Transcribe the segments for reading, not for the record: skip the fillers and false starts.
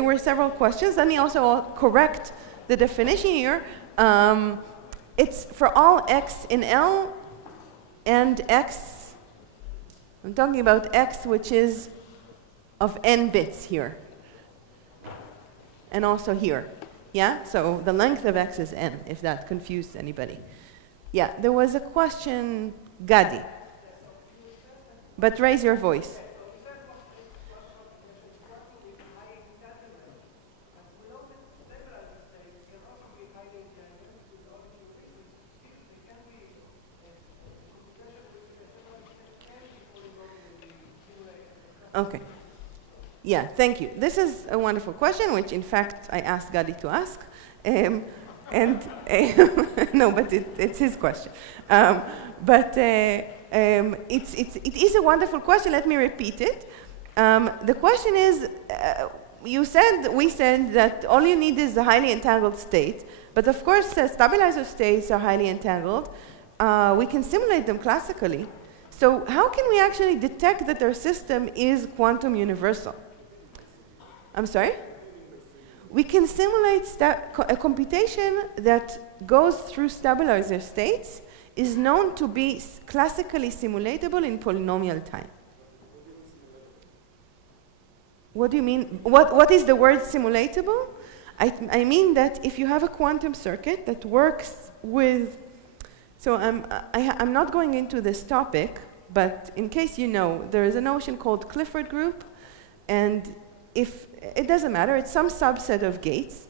There were several questions. Let me also correct the definition here. It's for all x in L and x. I'm talking about x, which is of n bits here. And also here. Yeah? So the length of x is n, if that confused anybody. Yeah, there was a question, Gadi. But raise your voice. Okay. Yeah, thank you. This is a wonderful question, which in fact I asked Gadi to ask. No, but it's his question. It is a wonderful question. Let me repeat it. The question is, we said that all you need is a highly entangled state. But of course, stabilizer states are highly entangled. We can simulate them classically. So how can we actually detect that their system is quantum universal? I'm sorry? We can simulate a computation that goes through stabilizer states is known to be classically simulatable in polynomial time. What do you mean? What is the word simulatable? I mean that if you have a quantum circuit that works with... So I'm not going into this topic, but in case you know, there is a notion called Clifford group, and if it doesn't matter, it's some subset of gates,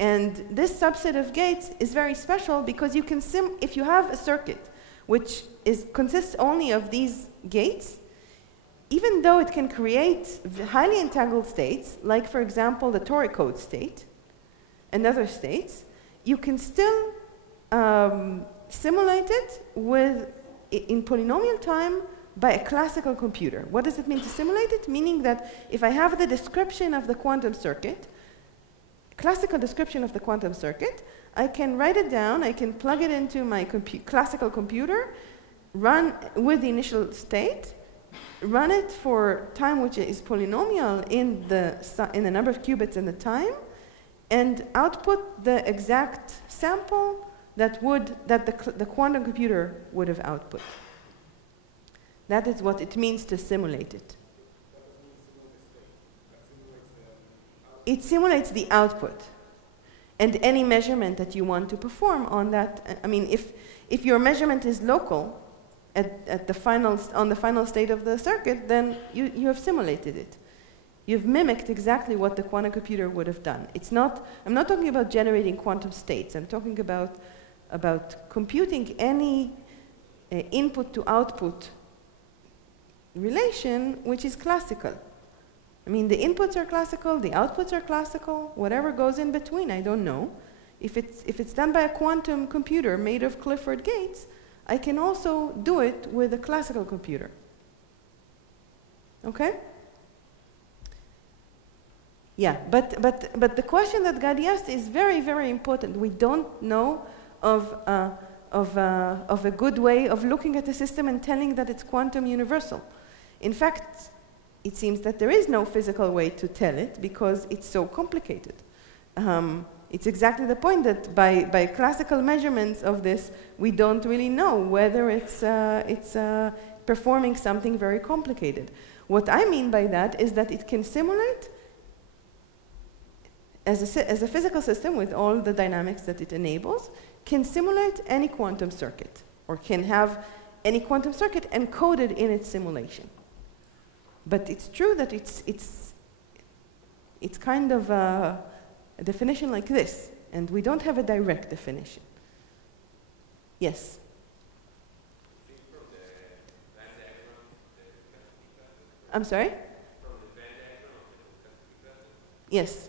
and this subset of gates is very special because you can if you have a circuit which consists only of these gates, even though it can create highly entangled states, like for example the toric code state and other states, you can still simulate it in polynomial time by a classical computer. What does it mean to simulate it? Meaning that if I have the description of the quantum circuit, classical description of the quantum circuit, I can write it down, I can plug it into my classical computer, run with the initial state, run it for time which is polynomial in the number of qubits in the time, and output the exact sample that the quantum computer would have output. That is what it means to simulate it. It simulates the output and any measurement that you want to perform on that. I mean, if your measurement is local on the final state of the circuit, then you have simulated it. You've mimicked exactly what the quantum computer would have done. I'm not talking about generating quantum states. I'm talking about computing any input to output relation which is classical. I mean, the inputs are classical, the outputs are classical, whatever goes in between, I don't know. If it's done by a quantum computer made of Clifford gates, I can also do it with a classical computer. Okay? Yeah, but the question that Gadi asked is very, very important. We don't know of a good way of looking at the system and telling that it's quantum universal. In fact, it seems that there is no physical way to tell it because it's so complicated. It's exactly the point that by classical measurements of this, we don't really know whether it's performing something very complicated. What I mean by that is that it can simulate as a physical system with all the dynamics that it enables, can simulate any quantum circuit, or can have any quantum circuit encoded in its simulation. But it's true that it's kind of a definition like this, and we don't have a direct definition. Yes? I'm sorry? Yes.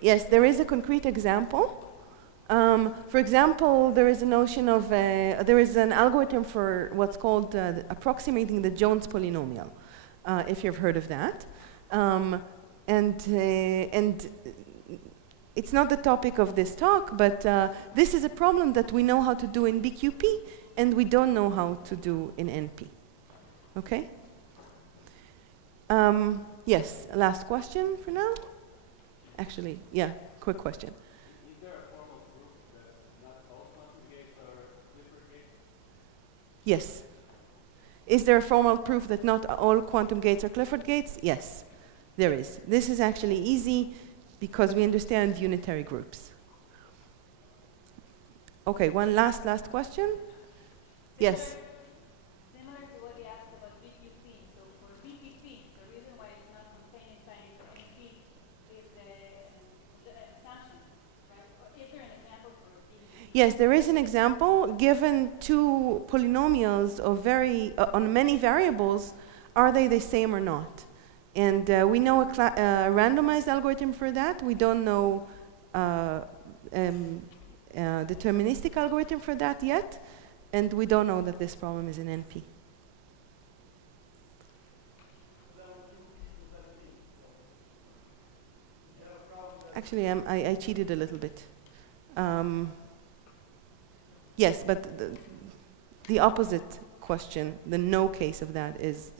Yes, there is a concrete example. For example, there is a notion of, there is an algorithm for what's called approximating the Jones polynomial, if you've heard of that. and it's not the topic of this talk, but this is a problem that we know how to do in BQP, and we don't know how to do in NP. Okay? Yes, last question for now? Actually, yeah, quick question. Is there a formal proof that not all quantum gates are Clifford gates? Yes. Is there a formal proof that not all quantum gates are Clifford gates? Yes, there is. This is actually easy because we understand unitary groups. Okay, one last question? Yes? Similar to what you asked about BQP. So for BQP, the reason why it's not contained inside NP is the assumption, right? Is there an example for BQP? Yes, there is an example. Given two polynomials of on many variables, are they the same or not? And we know a randomized algorithm for that. We don't know deterministic algorithm for that yet. And we don't know that this problem is in NP. Actually, I cheated a little bit. Yes, but the opposite question, the no case of that is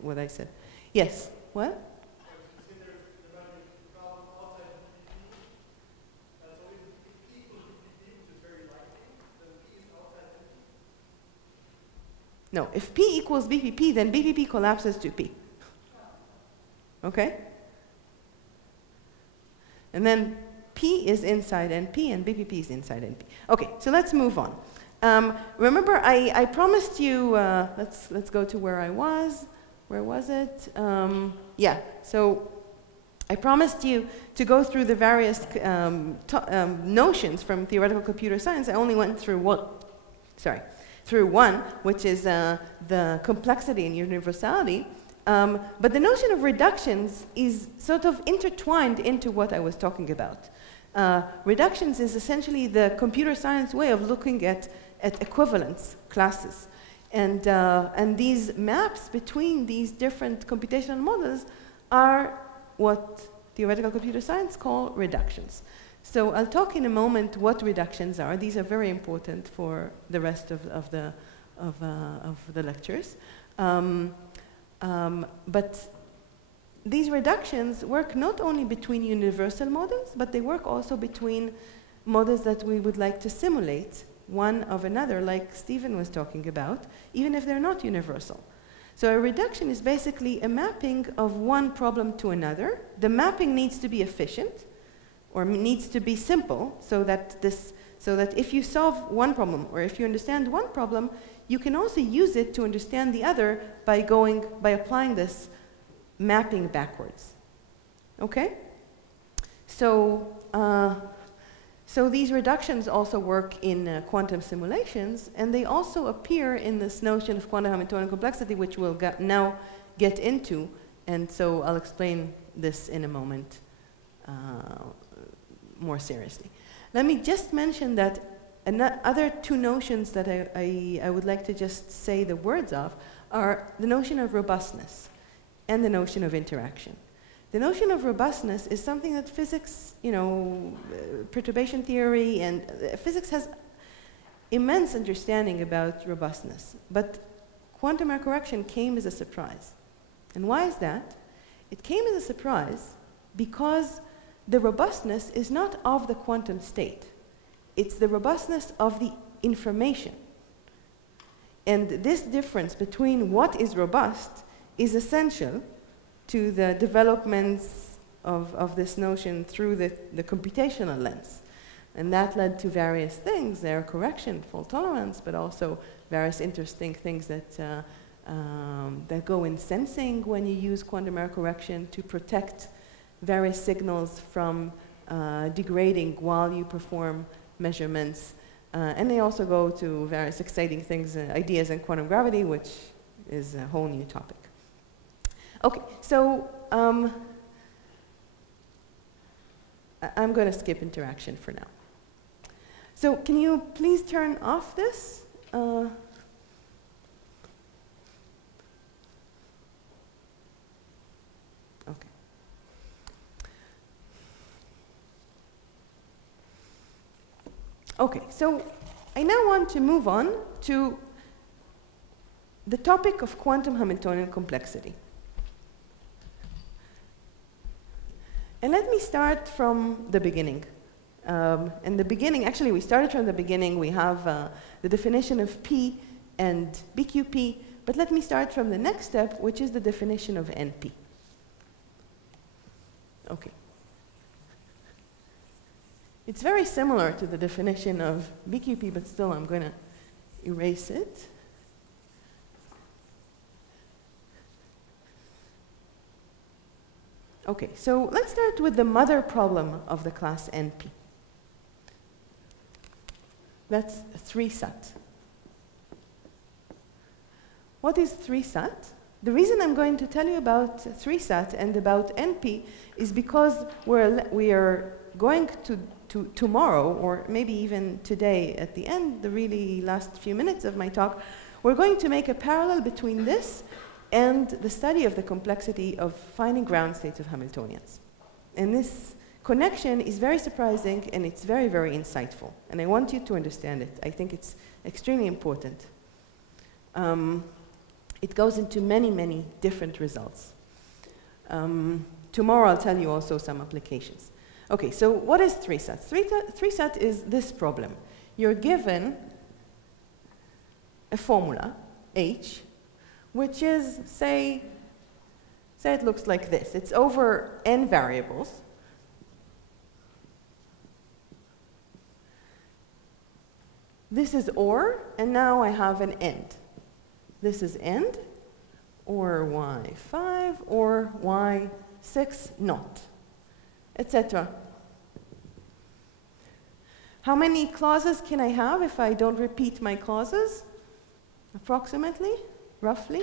what I said. Yes, what? No, if P equals BPP, then BPP collapses to P. Okay? And then P is inside NP, and BPP is inside NP. Okay, so let's move on. Remember, I promised you, let's go to where I was. Where was it? Yeah, so I promised you to go through the various notions from theoretical computer science. I only went through one, which is the complexity and universality. But the notion of reductions is sort of intertwined into what I was talking about. Reductions is essentially the computer science way of looking at equivalence classes. And these maps between these different computational models are what theoretical computer science call reductions. So I'll talk in a moment what reductions are. These are very important for the rest of the lectures. But these reductions work not only between universal models, but they work also between models that we would like to simulate one of another, like Stephen was talking about, even if they're not universal. So a reduction is basically a mapping of one problem to another. The mapping needs to be efficient, or needs to be simple, so that if you solve one problem, or if you understand one problem, you can also use it to understand the other by applying this mapping backwards. Okay? So these reductions also work in quantum simulations, and they also appear in this notion of quantum Hamiltonian complexity, which we'll now get into, and so I'll explain this in a moment more seriously. Let me just mention that other two notions that I would like to just say the words of are the notion of robustness and the notion of interaction. The notion of robustness is something that physics, perturbation theory, and physics has immense understanding about robustness. But quantum error correction came as a surprise. And why is that? It came as a surprise because the robustness is not of the quantum state. It's the robustness of the information. And this difference between what is robust is essential to the developments of this notion through the computational lens. And that led to various things, error correction, fault tolerance, but also various interesting things that go in sensing when you use quantum error correction to protect various signals from degrading while you perform measurements. And they also go to various exciting things, ideas in quantum gravity, which is a whole new topic. Okay, so I'm going to skip interaction for now. So can you please turn off this? Okay. Okay, so I now want to move on to the topic of quantum Hamiltonian complexity. And let me start from the beginning. In the beginning, actually, we started from the beginning. We have the definition of P and BQP, but let me start from the next step, which is the definition of NP. Okay. It's very similar to the definition of BQP, but still I'm going to erase it. Okay, so let's start with the mother problem of the class NP. That's 3-sat. What is 3-sat? The reason I'm going to tell you about 3-sat and about NP is because we are going to tomorrow, or maybe even today at the end, the really last few minutes of my talk, we're going to make a parallel between this and the study of the complexity of finding ground states of Hamiltonians. And this connection is very surprising and it's very, very insightful. And I want you to understand it. I think it's extremely important. It goes into many, many different results. Tomorrow I'll tell you also some applications. Okay, so what is 3-sat? 3-sat is this problem. You're given a formula, H, which is, say it looks like this. It's over n variables. This is OR, and now I have an end. This is end, or y5, or y6 not, etc. How many clauses can I have if I don't repeat my clauses? Approximately, roughly.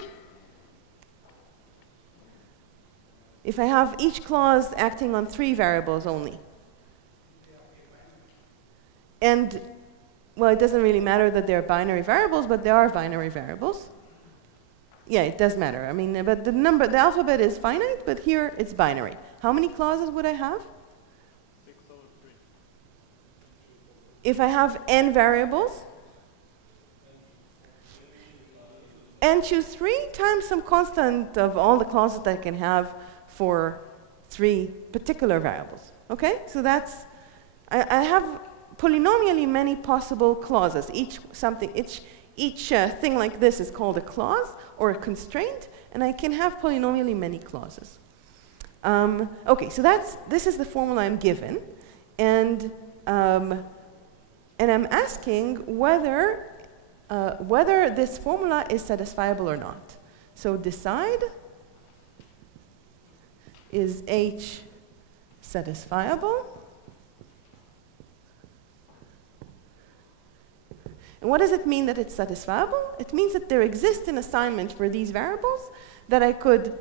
If I have each clause acting on 3 variables only. And, well, it doesn't really matter that they're binary variables, but they are binary variables. Yeah, it does matter. I mean, but the alphabet is finite, but here it's binary. How many clauses would I have? 6 over 3. If I have n variables, n choose 3 times some constant of all the clauses that I can have for 3 particular variables. Okay? So that's, I have polynomially many possible clauses. Each thing like this is called a clause or a constraint, and I can have polynomially many clauses. Okay, so this is the formula I'm given, and I'm asking whether this formula is satisfiable or not. So decide, is H satisfiable? And what does it mean that it's satisfiable? It means that there exists an assignment for these variables that I could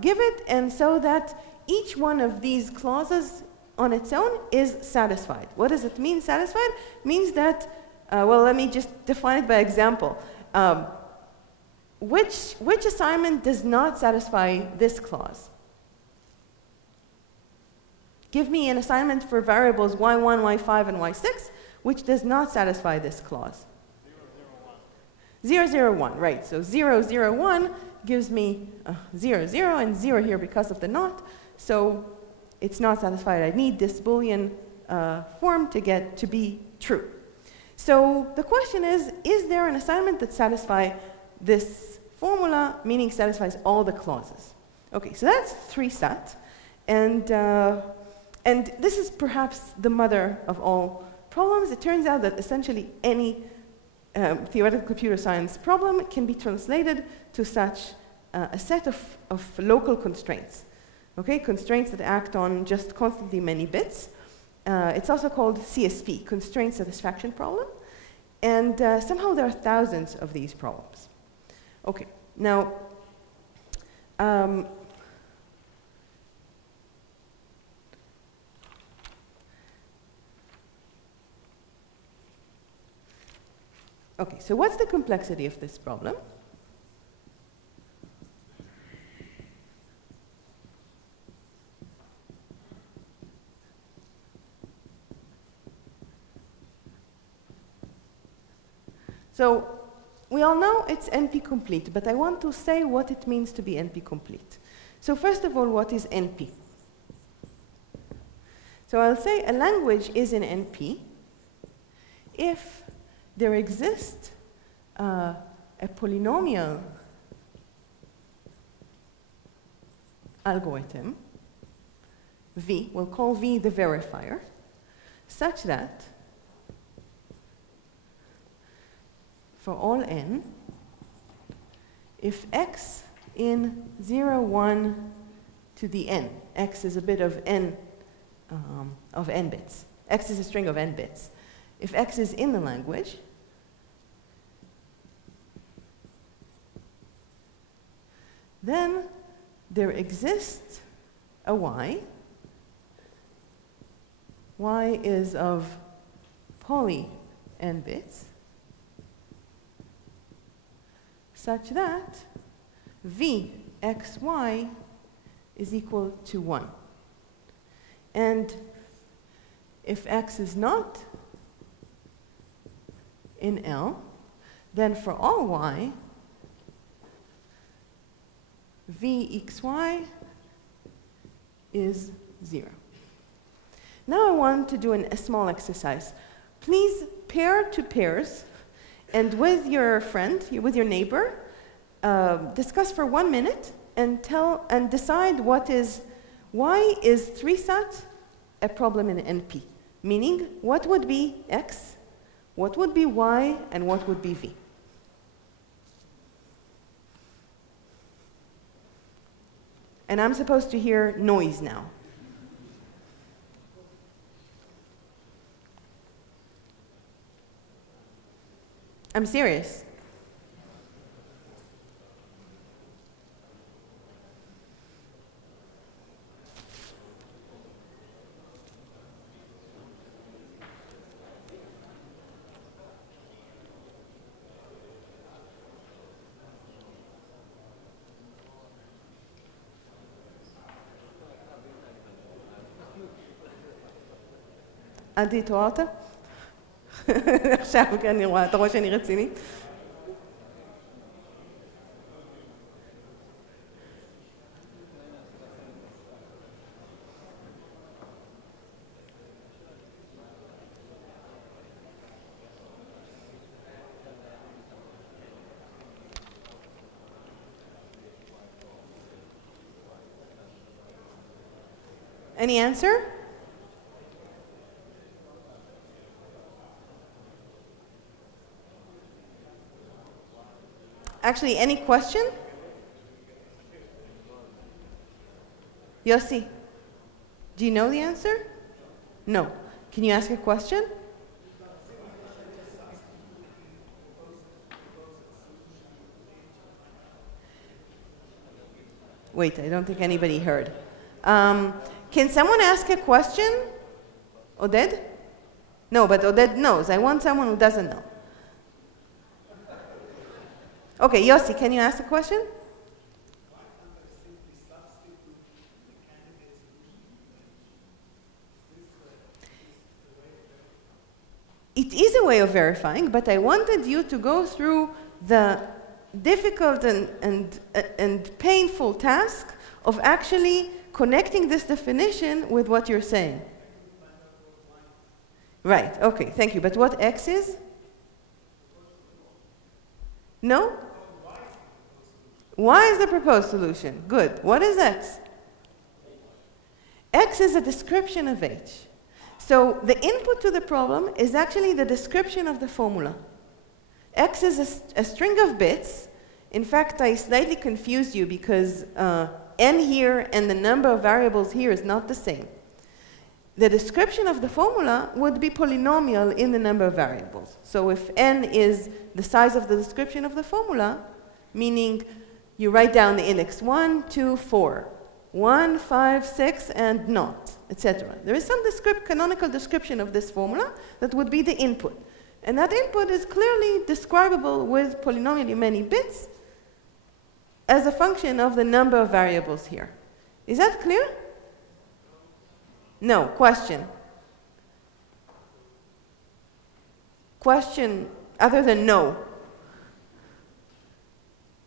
give it, and so that each one of these clauses on its own is satisfied. What does it mean, satisfied? It means that, well, let me just define it by example. Which assignment does not satisfy this clause? Give me an assignment for variables y1, y5, and y6, which does not satisfy this clause. 0, 0, 1, right. So 0, 0, 1 gives me 0, 0, and 0 here because of the not. So it's not satisfied. I need this Boolean form to get to be true. So the question is there an assignment that satisfies this formula, meaning satisfies all the clauses? Okay, so that's 3-sat. And this is perhaps the mother of all problems. It turns out that essentially any theoretical computer science problem can be translated to such a set of local constraints. Okay, constraints that act on just constantly many bits. It's also called CSP, constraint satisfaction problem. And somehow there are thousands of these problems. Okay, now, okay, so what's the complexity of this problem? So we all know it's NP-complete, but I want to say what it means to be NP-complete. So first of all, what is NP? So I'll say a language is in NP if there exists a polynomial algorithm, V, we'll call V the verifier, such that for all n, if x in 0, 1 to the n, x is a bit of n bits, x is a string of n bits. If x is in the language, then there exists a y. Y is of poly n bits, such that v xy is equal to 1. And if x is not in L, then for all y, vxy is 0. Now I want to do a small exercise. Please pair to pairs, and with your friend, with your neighbor, discuss for 1 minute and decide why is 3-sat a problem in NP? Meaning, what would be x, what would be y, and what would be v? And I'm supposed to hear noise now. I'm serious. עדי, תראה אותה? עכשיו כן אני רואה, אתה רואה שאני רציני? Any answer? Actually, any question? Yossi, do you know the answer? No. Can you ask a question? Wait, I don't think anybody heard. Can someone ask a question? Oded? No, but Oded knows. I want someone who doesn't know. Okay, Yossi, can you ask a question? It is a way of verifying, but I wanted you to go through the difficult and painful task of actually connecting this definition with what you're saying. Right, okay, thank you. But what x is? No? Y is the proposed solution. Good. What is x? X is a description of h. So the input to the problem is actually the description of the formula. X is a string of bits. In fact, I slightly confused you because n here and the number of variables here is not the same. The description of the formula would be polynomial in the number of variables. So if n is the size of the description of the formula, meaning you write down the index 1, 2, 4, 1, 5, 6, and not, etc. There is some canonical description of this formula that would be the input. And that input is clearly describable with polynomially many bits as a function of the number of variables here. Is that clear? No. Question? Question other than no.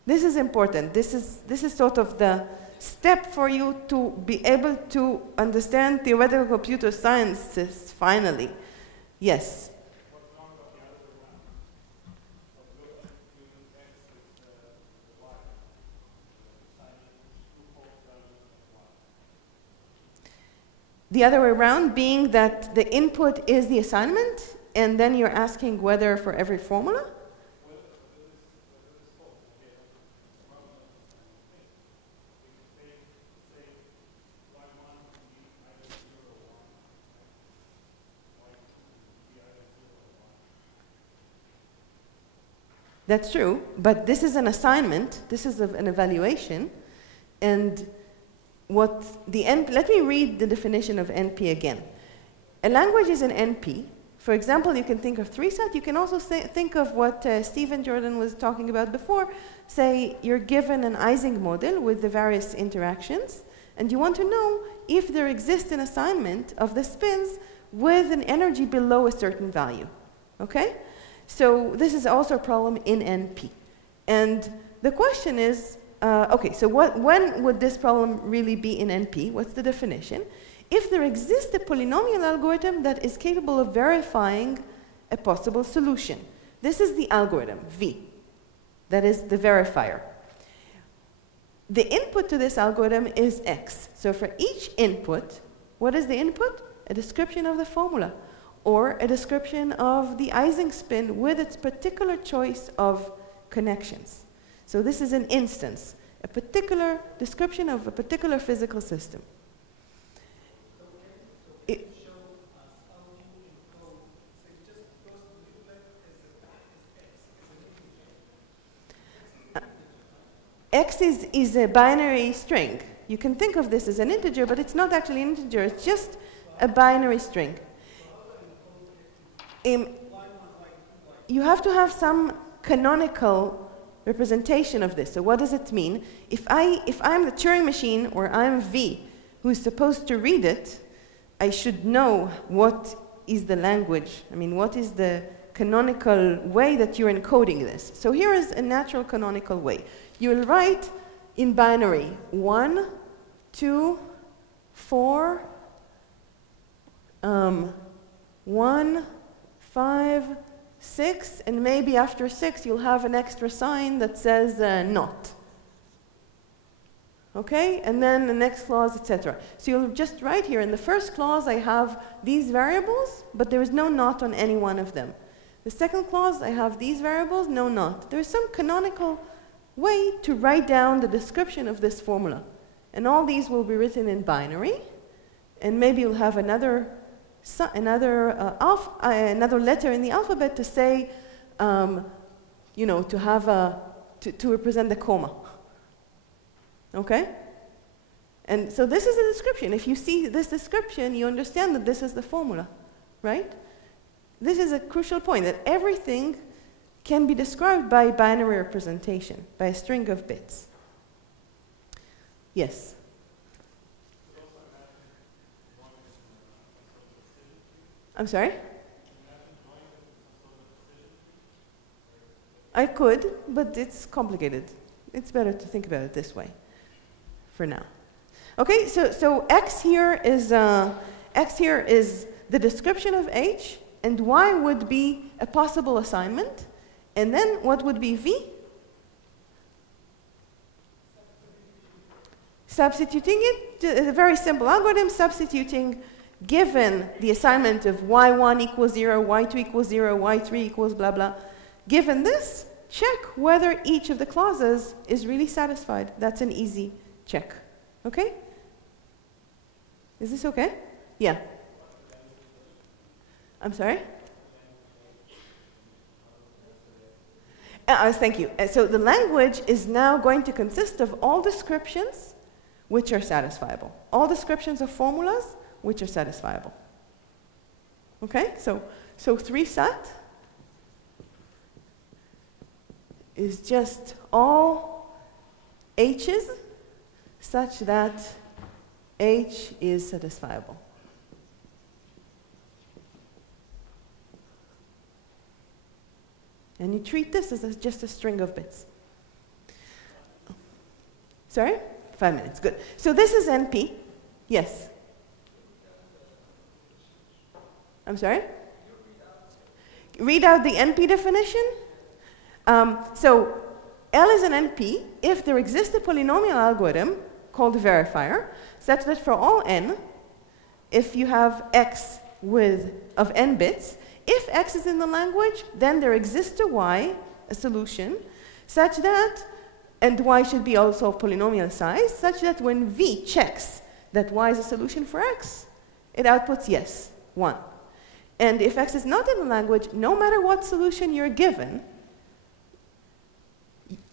This is important. This is sort of the step for you to be able to understand theoretical computer sciences finally. Yes? What's wrong about the other way around? Of looking to X with the Y. Assignment true false values of Y. The other way around being that the input is the assignment, and then you're asking whether for every formula? That's true, but this is an assignment, this is an evaluation, and let me read the definition of NP again. A language is an NP. For example, you can think of 3-sat. You can also think of what Stephen Jordan was talking about before. Say you're given an Ising model with the various interactions, and you want to know if there exists an assignment of the spins with an energy below a certain value. Okay? So this is also a problem in NP. And the question is, okay, so when would this problem really be in NP? What's the definition? If there exists a polynomial algorithm that is capable of verifying a possible solution. This is the algorithm, V. That is the verifier. The input to this algorithm is X. So for each input, what is the input? A description of the formula, or a description of the Ising spin with its particular choice of connections. So this is an instance, a particular description of a particular physical system. X is a binary string. You can think of this as an integer, but it's not actually an integer. It's just a binary string. You have to have some canonical representation of this. So what does it mean? If I'm the Turing machine, or I'm V, who's supposed to read it, I should know what is the language. I mean, what is the canonical way that you're encoding this? So here is a natural canonical way. You will write in binary 1, 2, 4, 1, 5, 6, and maybe after 6 you'll have an extra sign that says not. Okay, and then the next clause, etc. So you'll just write here, in the first clause I have these variables, but there is no not on any one of them. The second clause, I have these variables, no not. There's some canonical way to write down the description of this formula. And all these will be written in binary, and maybe you'll have another letter in the alphabet to say, you know, to have to represent the comma. Okay? And so this is a description. If you see this description, you understand that this is the formula, right? This is a crucial point, that everything can be described by binary representation, by a string of bits. Yes? I'm sorry? I could, but it's complicated. It's better to think about it this way for now. Okay, so X here is the description of H, and Y would be a possible assignment. And then what would be V? Substituting it, a very simple algorithm, substituting, given the assignment of y1 equals 0, y2 equals 0, y3 equals blah, blah. Given this, check whether each of the clauses is really satisfied. That's an easy check. Okay? Is this okay? Yeah. I'm sorry? Thank you. So the language is now going to consist of all descriptions which are satisfiable. All descriptions of formulas which are satisfiable. Okay? So 3-sat is just all H's such that H is satisfiable. And you treat this as just a string of bits. Sorry? 5 minutes, good. So this is NP. Yes? I'm sorry? Read out the NP definition. So L is an NP if there exists a polynomial algorithm called a verifier, such that for all n, if you have x of n bits, if x is in the language, then there exists to y a solution such that, and y should be also of polynomial size, such that when v checks that y is a solution for x, it outputs yes, 1. And if x is not in the language, no matter what solution you're given,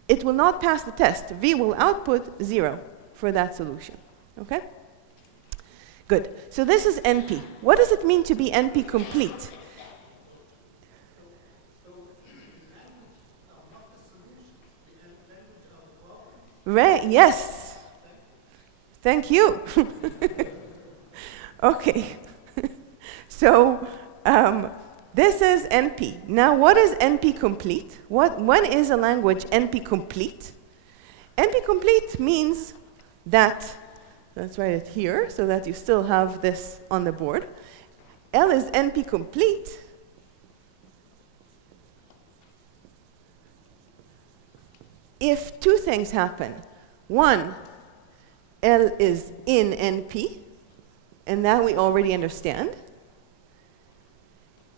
it will not pass the test. V will output 0 for that solution. Okay? Good. So this is NP. What does it mean to be NP complete? Yes. Thank you. Okay. So this is NP. Now, what is NP complete? When is a language NP complete? NP complete means that, let's write it here so that you still have this on the board. L is NP complete if two things happen. One, L is in NP, and that we already understand.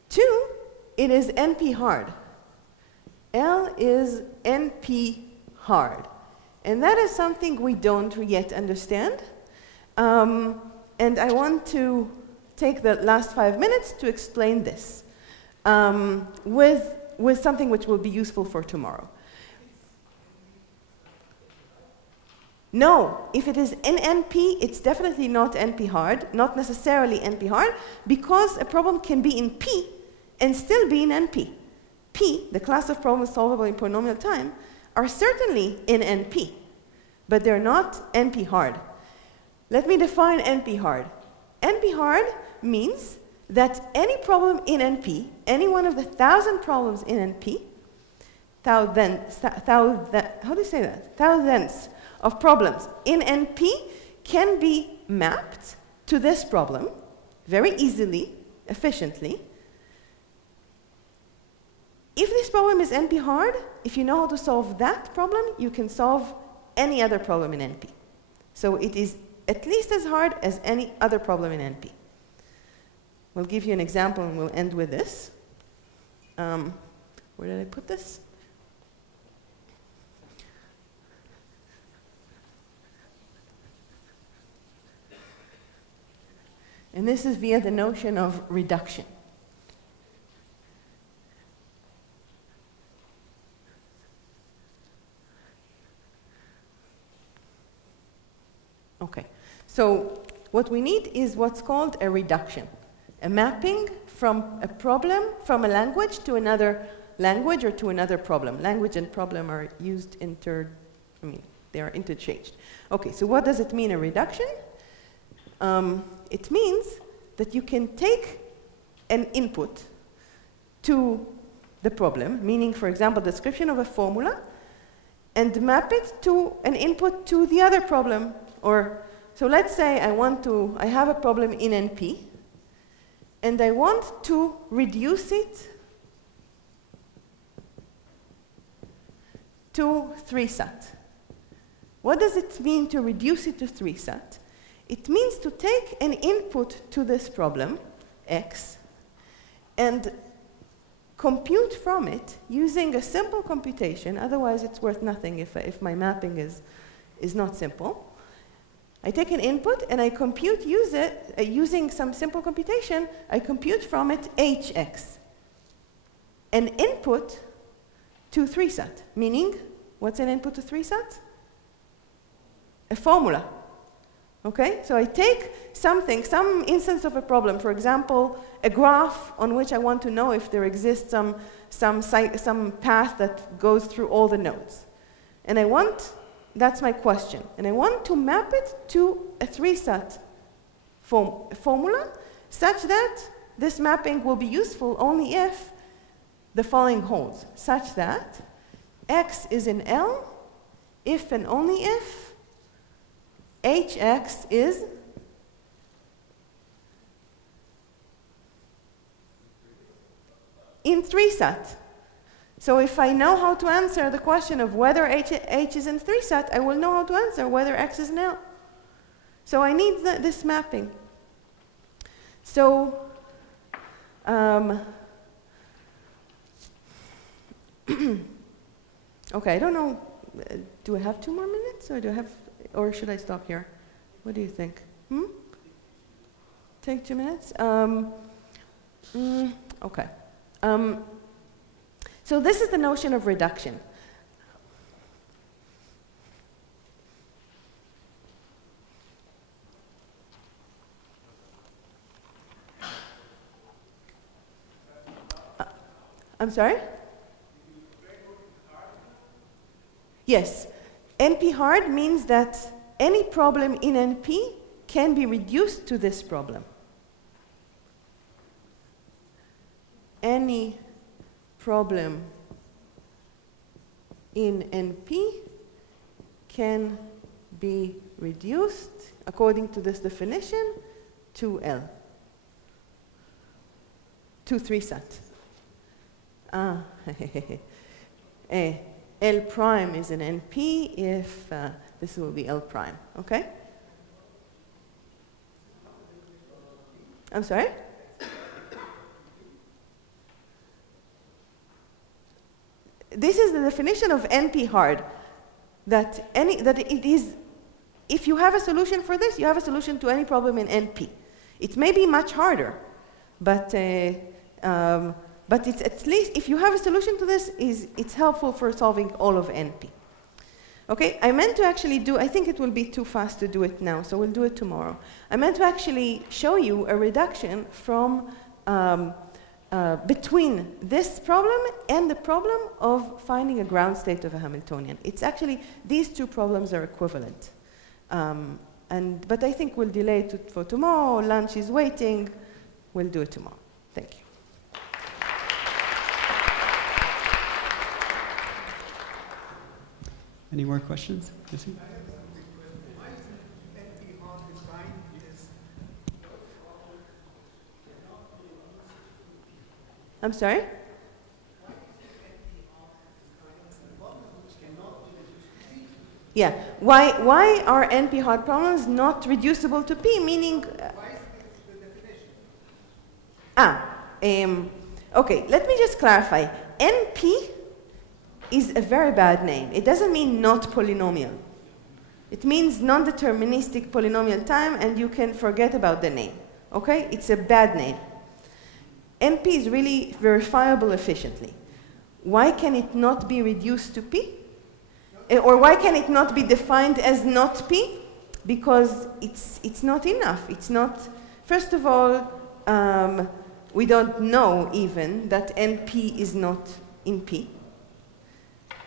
Two, it is NP hard. L is NP hard. And that is something we don't yet understand. And I want to take the last 5 minutes to explain this with something which will be useful for tomorrow. No, if it is in NP, it's definitely not NP hard, not necessarily NP hard, because a problem can be in P and still be in NP. P, the class of problems solvable in polynomial time, are certainly in NP, but they're not NP hard. Let me define NP hard. NP hard means that any problem in NP, any one of the 1,000 problems in NP, how do you say that? Thousands of problems in NP can be mapped to this problem very easily, efficiently. If this problem is NP hard, if you know how to solve that problem, you can solve any other problem in NP. So it is at least as hard as any other problem in NP. We'll give you an example and we'll end with this. Where did I put this? And this is via the notion of reduction. Okay, so what we need is what's called a reduction, a mapping from a problem, from a language to another language or to another problem. Language and problem are used they are interchanged. Okay, so what does it mean, a reduction? It means that you can take an input to the problem, meaning, for example, description of a formula, and map it to an input to the other problem. So let's say I have a problem in NP, and I want to reduce it to 3-sat. What does it mean to reduce it to 3-sat? It means to take an input to this problem, x, and compute from it using a simple computation. Otherwise, it's worth nothing if my mapping is not simple. I take an input and I compute using some simple computation. I compute from it hx, an input to 3-sat, meaning what's an input to 3-sat? A formula. Okay, so I take some instance of a problem, for example, a graph on which I want to know if there exists some path that goes through all the nodes. And that's my question. And I want to map it to a 3-sat formula such that this mapping will be useful only if the following holds, such that x is in L if and only if hx is in 3-sat. So if I know how to answer the question of whether h is in 3-sat, I will know how to answer whether x is in L. So I need this mapping. So okay, I don't know. Do I have 2 more minutes, or should I stop here? What do you think? Take 2 minutes. Okay. So this is the notion of reduction. I'm sorry? Yes. NP hard means that any problem in NP can be reduced to this problem. Any problem in NP can be reduced, according to this definition, to L, to 3-sat. L prime is an NP if this will be L prime, okay? I'm sorry? This is the definition of NP hard, that it is, if you have a solution for this, you have a solution to any problem in NP. It may be much harder, but it's at least, if you have a solution to this, it's helpful for solving all of NP. Okay, I meant to actually do, I think it will be too fast to do it now, so we'll do it tomorrow. I meant to actually show you a reduction from between this problem and the problem of finding a ground state of a Hamiltonian. It's actually, these 2 problems are equivalent. But I think we'll delay it for tomorrow. Lunch is waiting. We'll do it tomorrow. Thank you. Any more questions? Yes, I'm sorry? Yeah. Why are NP hard problems not reducible to P? Meaning. Okay. Let me just clarify. NP is a very bad name. It doesn't mean not polynomial. It means non-deterministic polynomial time, and you can forget about the name. Okay? It's a bad name. NP is really verifiable efficiently. Why can it not be reduced to P? Or why can it not be defined as not P? Because it's not enough. It's not, first of all, we don't know even that NP is not in P.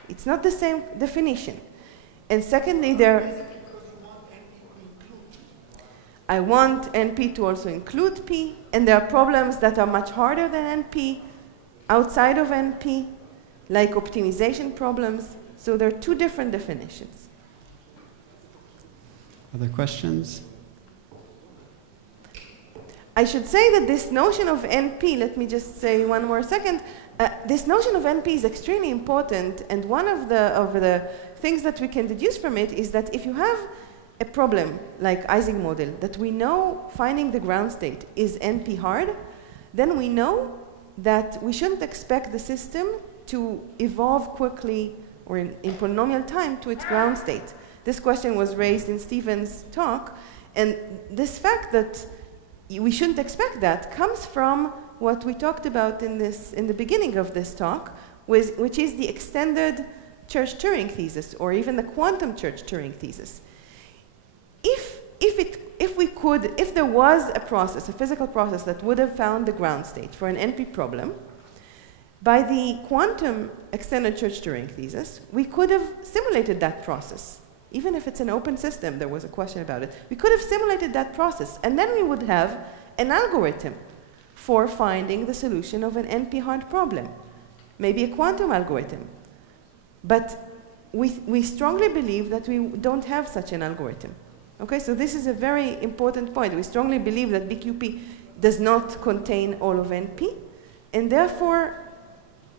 It's not the same definition. And secondly, I want NP to also include P, and there are problems that are much harder than NP, outside of NP, like optimization problems. So there are 2 different definitions. Other questions? I should say that this notion of NP, let me just say one more second, this notion of NP is extremely important, and one of the things that we can deduce from it is that if you have a problem like Ising model that we know finding the ground state is NP hard, then we know that we shouldn't expect the system to evolve quickly or in polynomial time to its ground state. This question was raised in Stephen's talk, and this fact that we shouldn't expect that comes from what we talked about in the beginning of this talk, which is the extended Church-Turing thesis, or even the quantum Church-Turing thesis. If there was a process, a physical process that would have found the ground state for an NP problem, by the quantum extended Church-Turing thesis, we could have simulated that process. Even if it's an open system, there was a question about it. We could have simulated that process, and then we would have an algorithm for finding the solution of an NP-hard problem, maybe a quantum algorithm. But we strongly believe that we don't have such an algorithm. Okay, so this is a very important point. We strongly believe that BQP does not contain all of NP, and therefore,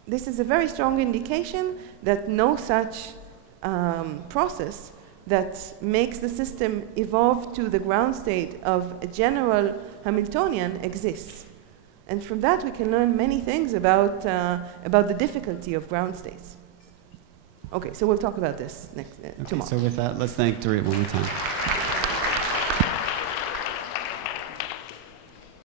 this is a very strong indication that no such process that makes the system evolve to the ground state of a general Hamiltonian exists. And from that, we can learn many things about the difficulty of ground states. Okay, so we'll talk about this next Okay, tomorrow. so with that, let's thank Dorit one more time.